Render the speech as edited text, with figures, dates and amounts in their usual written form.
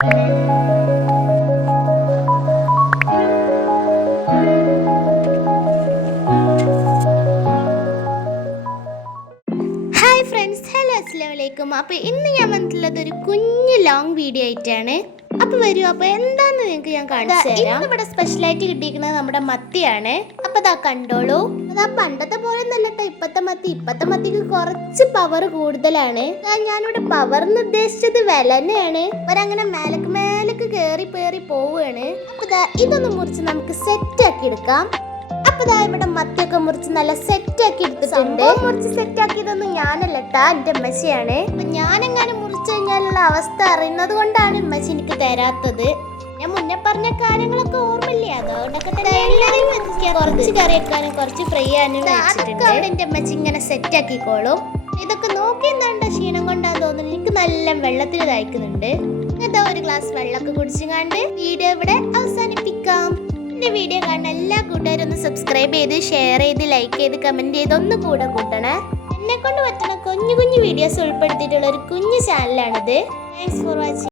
Hi friends, hello അസ്സലാമു അലൈക്കും. അപ്പോൾ ഇന്ന് ഞാൻ വന്നിട്ടുള്ളത് ഒരു കുഞ്ഞു ലോങ് വീഡിയോ ആയിട്ടാണ്. അപ്പോൾ വരൂ, അപ്പോൾ എന്താണെന്ന് നിങ്ങൾക്ക് ഞാൻ കാണിച്ചു തരാം. ഇവിടെ സ്പെഷ്യലായിട്ട് കിട്ടിയിരിക്കുന്നത് നമ്മുടെ മത്തിയാണ്. അപ്പോൾ അതാ കണ്ടോളൂ. അതാ പണ്ടത്തെ പോലെ നല്ലട്ടോ ഇപ്പത്തെ മത്തിക്ക് കുറച്ച് പവർ കൂടുതലാണ്. ഞാനിവിടെ പവർ എന്ന് ഉദ്ദേശിച്ചത് വില തന്നെയാണ്. അവരങ്ങനെ മേലക്ക് കയറി പോവുകയാണ്. അപ്പോൾ ഇതൊന്ന് മുറിച്ച് നമുക്ക് സെറ്റ് ആക്കി എടുക്കാം. അപ്പൊ ഇവിടെ മത്തിയൊക്കെ മുറിച്ച് നല്ല സെറ്റ് ആക്കി എടുത്തിട്ടുണ്ട്. മുറിച്ച് സെറ്റ് ആക്കിയതൊന്നും ഞാനല്ല കേട്ടാ, എന്റെ ഉമ്മച്ചിയാണ്. അപ്പൊ ഞാനെങ്ങാനും മുറിച്ചു കഴിഞ്ഞാലുള്ള അവസ്ഥ അറിയുന്നത് കൊണ്ടാണ് ഉമ്മച്ചി എനിക്ക് തരാത്തത്. ഞാൻ മുന്നേ പറഞ്ഞ കാര്യങ്ങളൊക്കെ ഓർമ്മയില്ലേ, അതുകൊണ്ടൊക്കെ കുറച്ച് കറി വെക്കാനും കുറച്ച് ഫ്രൈ ചെയ്യാനും അവിടെ എന്റെ ഉമ്മച്ചി ഇങ്ങനെ സെറ്റ് ആക്കിക്കോളും. ഇതൊക്കെ നോക്കി എന്താണ്ട് ക്ഷീണം കൊണ്ടാന്ന് തോന്നുന്നു. എനിക്ക് നല്ല വെള്ളത്തിൽ തയ്ക്കുന്നുണ്ട്. അതാ ഒരു ഗ്ലാസ് വെള്ളമൊക്കെ കുടിച്ചുകൊണ്ട് വീഡിയോ ഇവിടെ അവസാനിപ്പിക്കാം. എൻ്റെ വീഡിയോ കാണുന്ന എല്ലാ കൂട്ടുകാരും ഒന്ന് സബ്സ്ക്രൈബ് ചെയ്ത് ഷെയർ ചെയ്ത് ലൈക്ക് ചെയ്ത് കമൻറ്റ് ചെയ്ത് ഒന്ന് കൂടെ കൂട്ടണേ. എന്നെ കൊണ്ട് പറ്റുന്ന കുഞ്ഞു വീഡിയോസ് ഉൾപ്പെടുത്തിയിട്ടുള്ള ഒരു കുഞ്ഞു ചാനലാണിത്. Thanks for watching.